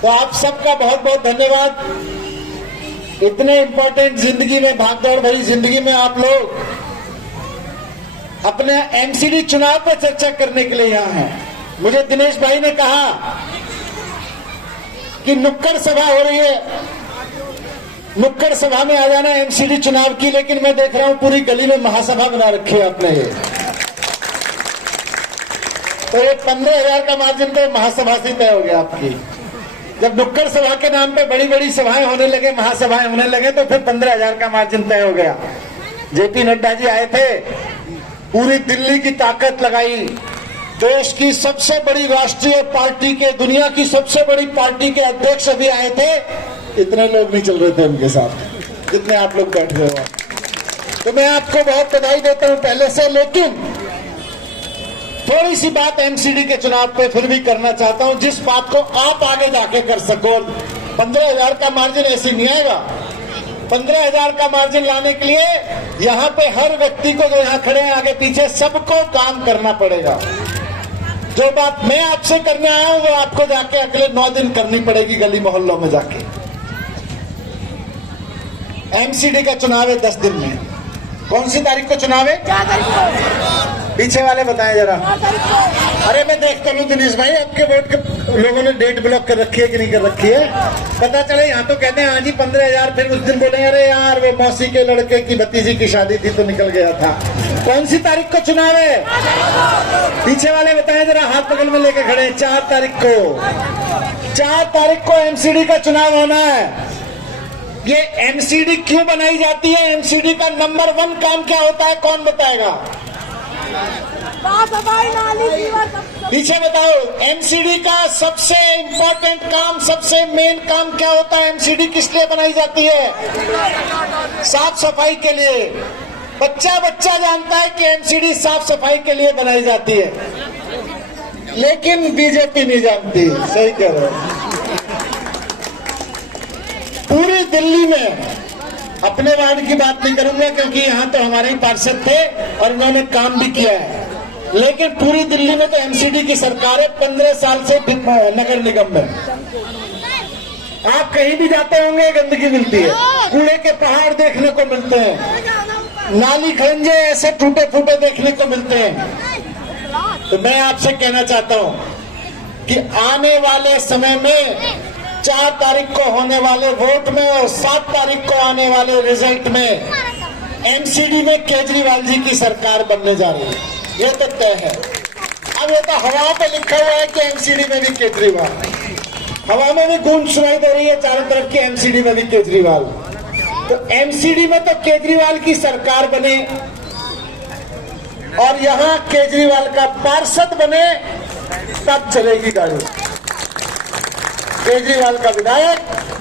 तो आप सबका बहुत बहुत धन्यवाद। इतने इंपॉर्टेंट जिंदगी में, भागदौड़ भरी जिंदगी में आप लोग अपने एमसीडी चुनाव पर चर्चा करने के लिए यहाँ हैं। मुझे दिनेश भाई ने कहा कि नुक्कड़ सभा हो रही है, नुक्कड़ सभा में आ जाना एमसीडी चुनाव की, लेकिन मैं देख रहा हूं पूरी गली में महासभा बना रखी है आपने। ये तो ये 15,000 का मार्जिन तो महासभा से तय हो गया आपकी। जब नुक्कड़ सभा के नाम पे बड़ी बड़ी सभाएं होने लगे, महासभाएं होने लगे, तो फिर 15,000 का मार्जिन तय हो गया। जेपी नड्डा जी आए थे, पूरी दिल्ली की ताकत लगाई, देश की सबसे बड़ी राष्ट्रीय पार्टी के, दुनिया की सबसे बड़ी पार्टी के अध्यक्ष अभी आए थे। इतने लोग नहीं चल रहे थे उनके साथ जितने आप लोग बैठ रहे हो। तो मैं आपको बहुत बधाई देता हूं पहले से, लेकिन थोड़ी सी बात एमसीडी के चुनाव पे फिर भी करना चाहता हूं, जिस बात को आप आगे जाके कर सको। 15,000 का मार्जिन ऐसे नहीं आएगा। 15,000 का मार्जिन लाने के लिए यहाँ पे हर व्यक्ति को, जो यहाँ खड़े हैं आगे पीछे, सबको काम करना पड़ेगा। जो बात मैं आपसे करने आया हूं वो आपको जाके अगले 9 दिन करनी पड़ेगी, गली मोहल्लों में जाके। एमसीडी का चुनाव है 10 दिन में। कौन सी तारीख को चुनाव है? 4 तारीख को। पीछे वाले बताएं जरा। अरे मैं देखता हूँ दिनेश भाई, आपके वोट के लोगों ने डेट ब्लॉक कर रखी है कि नहीं कर रखी है? पता चले यहाँ तो कहते हैं हाँ जी 15,000, फिर उस दिन बोले अरे यार वो मौसी के लड़के की भतीजी की शादी थी तो निकल गया था। कौन सी तारीख को चुनाव है? पीछे वाले बताएं जरा, हाथ बगल में लेके खड़े हैं। 4 तारीख को। 4 तारीख को एमसीडी का चुनाव होना है। ये एमसीडी क्यों बनाई जाती है? एमसीडी का नंबर 1 काम क्या होता है, कौन बताएगा? पीछे बताओ। एमसीडी का सबसे इंपॉर्टेंट काम, सबसे मेन काम क्या होता है? एमसीडी किस लिए बनाई जाती है? साफ सफाई के लिए। बच्चा बच्चा जानता है कि एमसीडी साफ सफाई के लिए बनाई जाती है, लेकिन बीजेपी नहीं जानती। सही कह रहे हो। पूरी दिल्ली में, अपने वार्ड की बात नहीं करूंगा क्योंकि यहाँ तो हमारे ही पार्षद थे और उन्होंने काम भी किया है, लेकिन पूरी दिल्ली में तो एमसीडी की सरकार है 15 साल से नगर निगम में। आप कहीं भी जाते होंगे गंदगी मिलती है, कूड़े के पहाड़ देखने को मिलते हैं, नाली खंजे ऐसे टूटे फूटे देखने को मिलते हैं। तो मैं आपसे कहना चाहता हूं कि आने वाले समय में 4 तारीख को होने वाले वोट में और 7 तारीख को आने वाले रिजल्ट में एमसीडी में केजरीवाल जी की सरकार बनने जा रही है। ये तो तय है। अब ये तो हवा पे लिखा हुआ है कि एमसीडी में भी केजरीवाल, हवा में भी गूंज सुनाई दे रही है चारों तरफ की, एमसीडी में भी केजरीवाल। तो एमसीडी में तो केजरीवाल की सरकार बने और यहाँ केजरीवाल का पार्षद बने, तब चलेगी गाड़ी। केजरीवाल का विधायक,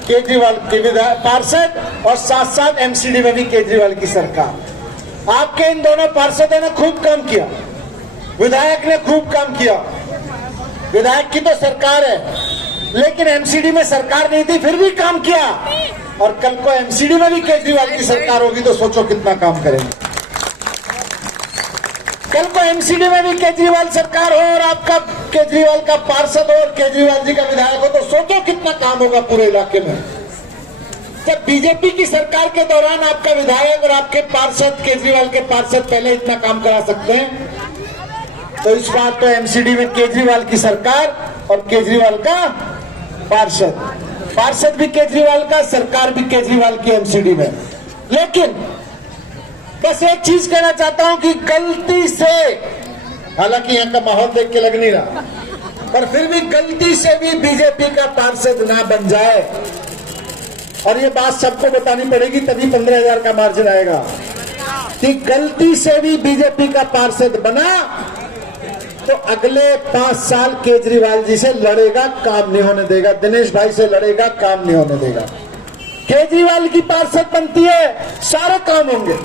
केजरीवाल के विधायक पार्षद और साथ साथ एमसीडी में भी केजरीवाल की सरकार। आपके इन दोनों पार्षदों ने खूब काम किया, विधायक ने खूब काम किया। विधायक की तो सरकार है, लेकिन एमसीडी में सरकार नहीं थी, फिर भी काम किया। और कल को एमसीडी में भी केजरीवाल की सरकार होगी तो सोचो कितना काम करेंगे। कल को एमसीडी में भी केजरीवाल सरकार हो और आपका केजरीवाल का पार्षद हो और केजरीवाल जी का विधायक हो, तो सोचो कितना काम होगा पूरे इलाके में। जब बीजेपी की सरकार के दौरान आपका विधायक और आपके पार्षद, केजरीवाल के पार्षद पहले इतना काम करा सकते हैं, तो इस बार तो एमसीडी में केजरीवाल की सरकार और केजरीवाल का पार्षद, पार्षद भी केजरीवाल का, सरकार भी केजरीवाल की एमसीडी में। लेकिन बस एक चीज कहना चाहता हूं कि गलती से, हालांकि यहाँ का माहौल देख के लग नहीं रहा, पर फिर भी गलती से भी बीजेपी का पार्षद ना बन जाए, और ये बात सबको बतानी पड़ेगी तभी 15,000 का मार्जिन आएगा, कि गलती से भी बीजेपी का पार्षद बना तो अगले 5 साल केजरीवाल जी से लड़ेगा, काम नहीं होने देगा। दिनेश भाई से लड़ेगा, काम नहीं होने देगा। केजरीवाल की पार्षद बनती है, सारे काम होंगे,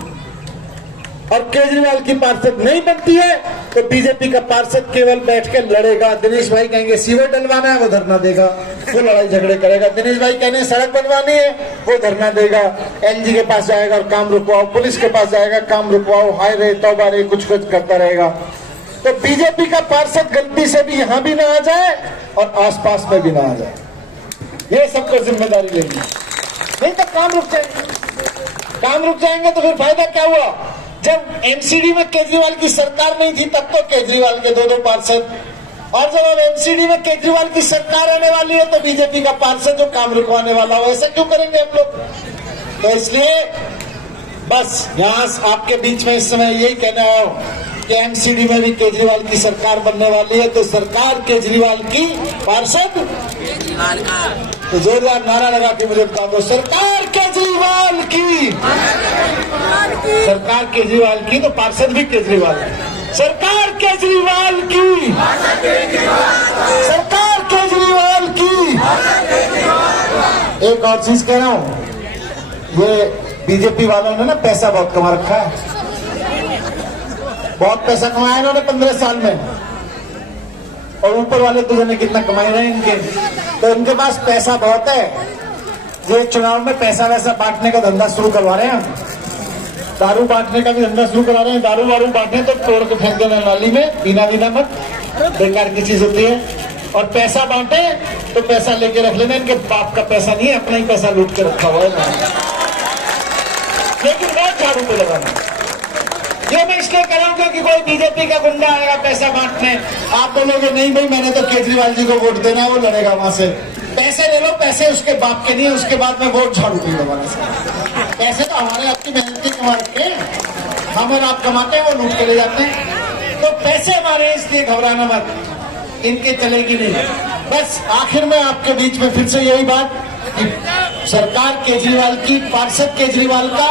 और केजरीवाल की पार्षद नहीं बनती है तो बीजेपी का पार्षद केवल बैठ के लड़ेगा। दिनेश भाई कहेंगे सीवर डलवाना है, वो धरना देगा, वो लड़ाई झगड़े करेगा। दिनेश भाई कहने सड़क बनवानी है, वो धरना देगा। एलजी के पास जाएगा और काम रुकवाओ, पुलिस के पास जाएगा, काम रुकवाओ, हाय रे तौबा रे, कुछ कुछ करता रहेगा। तो बीजेपी का पार्षद गलती से भी यहां भी ना आ जाए और आसपास में भी ना आ जाए। ये सबको जिम्मेदारी लेनी, नहीं तो काम रुक जाएंगे। काम रुक जाएंगे तो फिर फायदा क्या हुआ? जब एमसीडी में केजरीवाल की सरकार नहीं थी तब तो केजरीवाल के 2-2 पार्षद, और जब अब एमसीडी में केजरीवाल की सरकार आने वाली है तो बीजेपी का पार्षद जो काम रुकवाने वाला हो, ऐसा क्यों करेंगे हम लोग? तो इसलिए बस यहाँ आपके बीच में इस समय यही कहना है कि एमसीडी में भी केजरीवाल की सरकार बनने वाली है, तो सरकार केजरीवाल की, पार्षद केजरीवाल का। तो जोरदार नारा लगा के मुझे बता दो, सरकार केजरीवाल की, सरकार केजरीवाल की, तो पार्षद भी केजरीवाल की। सरकार केजरीवाल की, सरकार केजरीवाल की। एक और चीज कह रहा हूं, ये बीजेपी वालों ने ना पैसा बहुत कमा रखा है, बहुत पैसा कमाया इन्होंने 15 साल में, और ऊपर वाले तो जाने कितना कमाए रहे इनके, तो इनके पास पैसा बहुत है। ये चुनाव में पैसा वैसा बांटने का धंधा शुरू करवा रहे हैं हम, दारू बांटने का भी धंधा शुरू करा रहे हैं। दारू वारू बांटने तो तोड़ के फेंक देना नाली में, पीना मत, बेकार की चीज होती है। और पैसा बांटे तो पैसा लेके रख लेना, इनके बाप का पैसा नहीं है, अपना ही पैसा लूट के रखा हुआ है, लेकिन बहुत झाड़ू पे लगाना। ये मैं इसलिए कह रहा हूँ कि कोई बीजेपी का गुंडा आएगा पैसा बांटने, आप बोलोगे नहीं भाई मैंने तो केजरीवाल जी को वोट देना है, वो लड़ेगा वहां से। पैसे ले लो, पैसे उसके बाप के नहीं है, उसके बाद में वोट झाड़ू पी लो वहां से। पैसे तो हमारे आपकी मेहनत के कमा रखे, हम और आप कमाते हैं, वो लूट के ले जाते हैं। तो पैसे हमारे, इसलिए घबराना मत, इनके चलेगी नहीं। बस आखिर में आपके बीच में फिर से यही बात कि सरकार केजरीवाल की, पार्षद केजरीवाल का,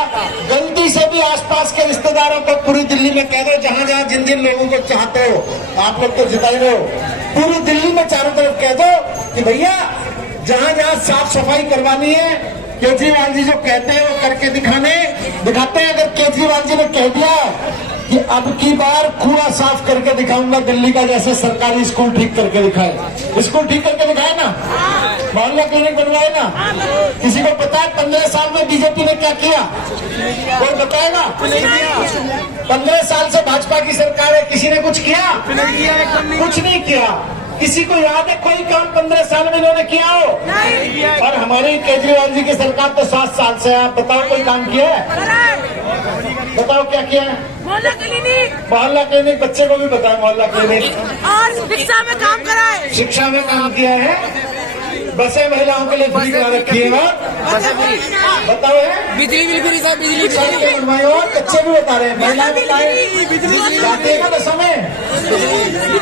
गलती से भी आसपास के रिश्तेदारों को पूरी दिल्ली में कह दो, जहां जहां जिन जिन लोगों को चाहते हो, आप लोग तो जिता ही रहे हो, पूरी दिल्ली में चारों तरफ कह दो कि भैया जहां जहां साफ सफाई करवानी है, केजरीवाल जी जो कहते हैं वो करके दिखाते हैं। अगर केजरीवाल जी ने कह दिया कि अब की बार कूड़ा साफ करके दिखाऊंगा दिल्ली का, जैसे सरकारी स्कूल ठीक करके दिखाए, स्कूल ठीक करके दिखाए ना, मोहल्ला क्लिनिक बनवाए ना, किसी को पता है 15 साल में बीजेपी ने क्या किया? कोई बताएगा? 15 साल से भाजपा की सरकार है, किसी ने कुछ किया? कुछ नहीं किया। किसी को याद है कोई काम 15 साल में इन्होंने किया हो? और हमारी केजरीवाल जी की सरकार तो 7 साल से, आप बताओ कोई काम किया है? बताओ क्या किया है? मोहल्ला क्लिनिक, बच्चे को भी बताए मोहल्ला क्लिनिक, और शिक्षा में काम कराए, शिक्षा में काम किया है, बसें महिलाओं के लिए फ्री करा रखी है, बताओ है, बिजली बिल फ्री था, बिजली बनवाई, और बच्चे भी बता रहे हैं, महिलाएं बताए जाते हैं ना समय।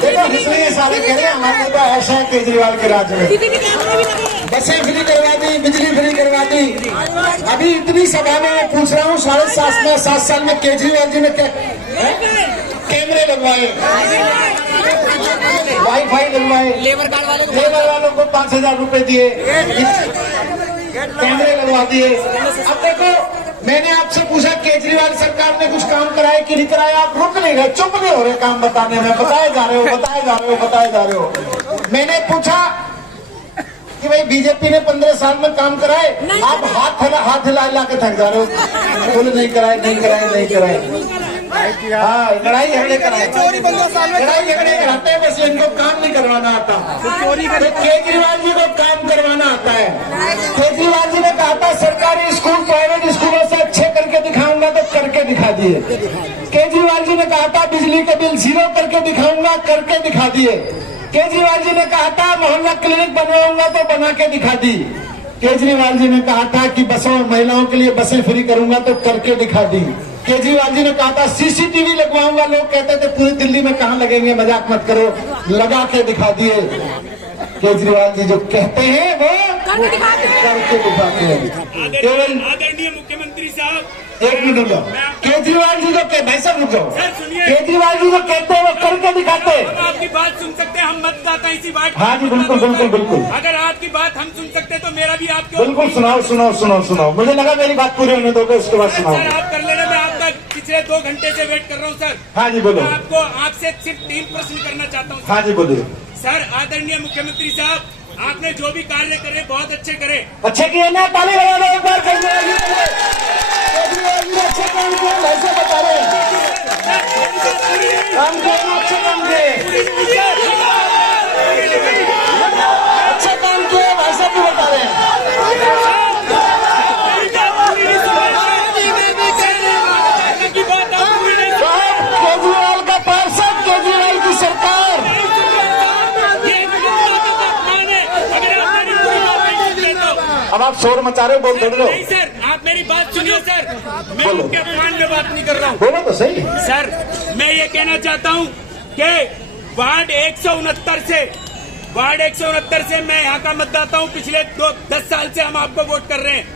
देखो इसलिए सारे कह रहे हैं हमारे तो ऐसा है केजरीवाल के राज्य में, बसें फ्री करवा दी, बिजली फ्री करवा दी। अभी इतनी सभा में मैं पूछ रहा हूँ, 7 साल में केजरीवाल जी ने क्या कैमरे लगवाए, वाईफाई लगवाए, लेबर वालों को 5,000 रुपए दिए, कैमरे लगवा दिए। अब देखो मैंने आपसे पूछा केजरीवाल सरकार ने कुछ काम कराए कि नहीं कराए, आप रुक नहीं रहे, चुप नहीं हो रहे काम बताने में, बताए जा रहे हो। मैंने पूछा कि भाई बीजेपी ने 15 साल में काम कराए, आप हाथ हिला के थक जा रहे हो, बोले नहीं कराए। हाँ, लड़ाई झगड़े कराए, लड़ाई झगड़े कराते हैं, बस इनको काम नहीं करवाना आता। तो केजरीवाल जी को काम करवाना आता है। केजरीवाल जी ने कहा था सरकारी स्कूल प्राइवेट स्कूलों से अच्छे करके दिखाऊंगा, तो करके दिखा दिए। केजरीवाल जी ने कहा था बिजली के बिल 0 करके दिखाऊंगा, करके दिखा दिए। केजरीवाल जी ने कहा था मोहल्ला क्लिनिक बनवाऊंगा, तो बना के दिखा दी। केजरीवाल जी ने कहा था कि बसों महिलाओं के लिए बसें फ्री करूंगा, तो करके दिखा दी। केजरीवाल जी ने कहा था सीसीटीवी लगवाऊंगा, लोग कहते थे पूरी दिल्ली में कहां लगेंगे, मजाक मत करो, लगा के दिखा दिए। केजरीवाल जी जो कहते हैं वो करके दिखाते हैं। केवल आदरणीय मुख्यमंत्री साहब, एक मिनट रुक जाओ, केजरीवाल जी जो भाई साहब रुक जाओ, केजरीवाल जी जो कहते हैं वो करके दिखाते हैं। हम आपकी बात सुन सकते हैं, हम मतदाता इसी बात। हाँ जी बिल्कुल। अगर आपकी बात हम सुन सकते हैं तो मेरा भी आपके बिल्कुल सुनाओ। मुझे लगा मेरी बात पूरी होने दोगे, उसके बाद सुनाओ। सर आप कर लेना, मैं आपका पिछले 2 घंटे से वेट कर रहा हूँ सर। हाँ जी बोलो। आपको आपसे सिर्फ 3 प्रश्न करना चाहता हूँ। हाँ जी बोलिए। सर आदरणीय मुख्यमंत्री साहब, आपने जो भी कार्य करे बहुत अच्छे करे, अच्छे किए ना, ताली बजा दो एक बार। केजरीवाल जी ने अच्छे काम किए, वैसे बता रहे हैं काम किए ना, अच्छे काम किए, अच्छे काम किए, वैसे भी बता रहे हैं। अब आप शोर मचा रहे हो, बोल थोड़े नहीं रहो। सर, आप मेरी बात सुनिए सर, मैं बोलो। उनके अपमान में बात नहीं कर रहा हूँ। बोलो तो सही। सर मैं ये कहना चाहता हूँ कि वार्ड 169 से मैं यहाँ का मतदाता हूँ। पिछले 10 साल से हम आपको वोट कर रहे हैं।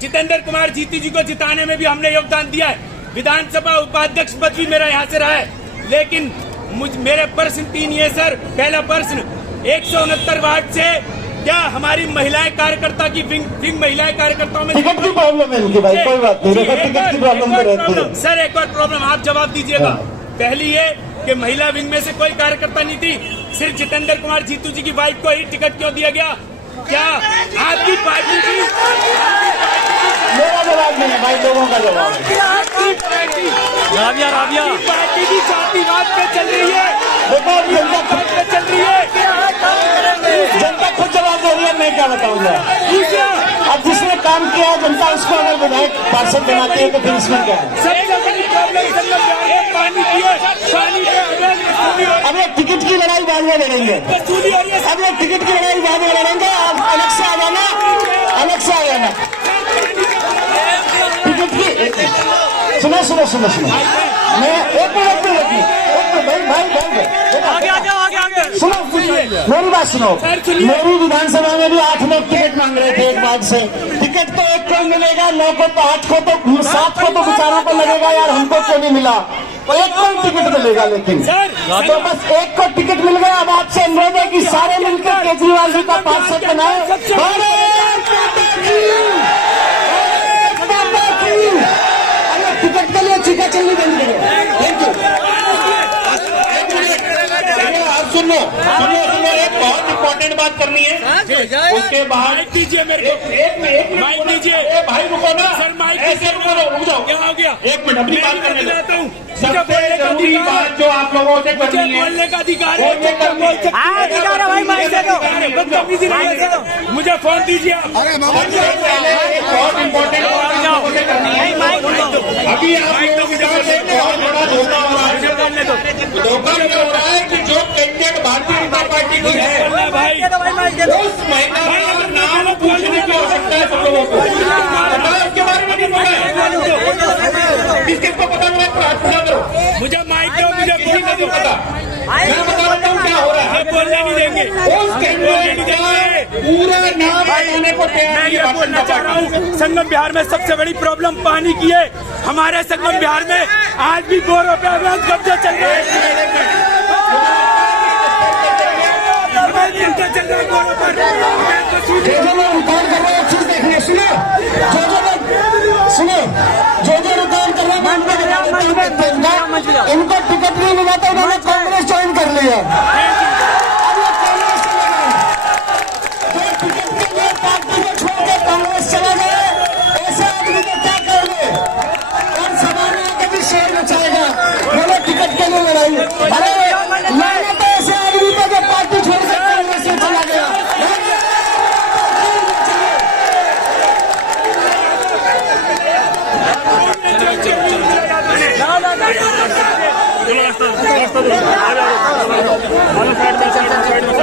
जितेंद्र कुमार जीती जी को जिताने में भी हमने योगदान दिया है। विधानसभा उपाध्यक्ष पद भी मेरा यहाँ से रहा है। लेकिन मेरे प्रश्न 3 ये सर। पहला प्रश्न, 169 वार्ड से क्या हमारी महिलाएं कार्यकर्ता की विंग महिलाएं कार्यकर्ताओं में टिकट की प्रॉब्लम है इनकी भाई, कोई बात नहीं। देखो टिकट की प्रॉब्लम तो रहती है सर। एक और प्रॉब्लम आप जवाब दीजिएगा। पहली ये कि महिला विंग में से कोई कार्यकर्ता नहीं थी, सिर्फ जितेंद्र कुमार जीतू जी की वाइफ को ही टिकट क्यों दिया गया? क्या आपकी पार्टी की? मेरा जवाब नहीं है भाई, लोगों का जवाब है। राबिया पार्टी की जातिवाद पे चल रही है, देखो जनता पे चल रही है। जनता खुद जवाब दे रही है, मैं क्या बताऊंगा। दूसरा, अब जिसने काम किया जनता उसको अगर विधायक पार्षद बनाती है तो फिर इसमें क्या है। सबसे बड़ी प्रॉब्लम पानी की है। पानी पे अवैध वसूली हो- अब एक टिकट की लड़ाई बाद में लड़ेंगे, वसूली हो रही है। अब एक टिकट की लड़ाई बाद में लड़ेंगे। अब अलग से आ जाना, अलग से आ जाना। टिकट की सुनो सुनो सुनो सुनो, मैं एक मिनट में रखी, भाई भाई भाई आगे सुनो, मेरी बात सुनो। मेरी विधानसभा में भी 8 लोग टिकट मांग रहे थे एक बार से। टिकट तो एक को मिलेगा, 9 को तो 8 को तो 7 को तो बेचारों को लगेगा यार हमको क्यों नहीं मिला। तो एक को ही टिकट मिलेगा, लेकिन तो बस एक को टिकट मिल गया। अब आपसे अनुरोध है कि सारे मिलकर केजरीवाल जी का पार्षद बनाए। टिकट के लिए चीका चलनी बंद करो। Thank you. आप सुनो, एक बहुत इंपॉर्टेंट बात करनी है। उसके बाद माइक दीजिए मेरे को। एक माइक दीजिए। भाई रुको ना सर माइक ऐसे रुक जाओ। क्या हो गया? एक मिनट अपनी बात करने दो। दिलाता हूँ। सबसे जरूरी बात जो आप लोगों से मुझे करनी है, बोलने का अधिकार है। वो ये करनी है। अधिकार है भाई, माइक दे दो। बदतमीजी नहीं है। मुझे फोन दीजिए आप। सबसे पहले एक बहुत इंपॉर्टेंट बात आप लोगों से करनी है। अभी आप लोगों के साथ एक बहुत बड़ा धोखा हो रहा है। धोखा क्या हो रहा है कि जो कैंडिडेट भारतीय जनता पार्टी की है, भाई उस महिला का नाम पूछने की आवश्यकता है सब लोगों को। पता है उसके बारे में नहीं पता है? किसको पता नहीं है? पूछा करो। मुझे माइक दो, मुझे बोलने दो। पता मैं बता देता हूँ क्या हो रहा है। ये बोलने नहीं देंगे। उस कैंडिडेट का पूरा नाम बताने को तैयार मैं नहीं ये है बोलना भाजपा चाह रहा पार्टी। हूँ, संगम बिहार में सबसे बड़ी प्रॉब्लम पानी की है। हमारे संगम बिहार में आज भी बोरों पे अवैध कब्जा चल रहा है। चल रहा है बोरों पर। जो लोग रिकॉर्ड कर रहे हैं एक चीज देखिए, सुनो जो रिकॉर्ड कर रहे हैं इनको टिकट नहीं मिला तो उन्होंने कांग्रेस ज्वाइन कर लिया। अब ये कांग्रेस चला गया। जो टिकट के लिए पार्टी को छोड़ के कांग्रेस चला गया, ऐसे आदमी को क्या करोगे? और सभा में आके भी शोर मचाएगा, बोलो टिकट के लिए लड़ाई। अरे मैंने तो ऐसे आदमी को जो पार्टी छोड़ के कांग्रेस में चला गया। साइड में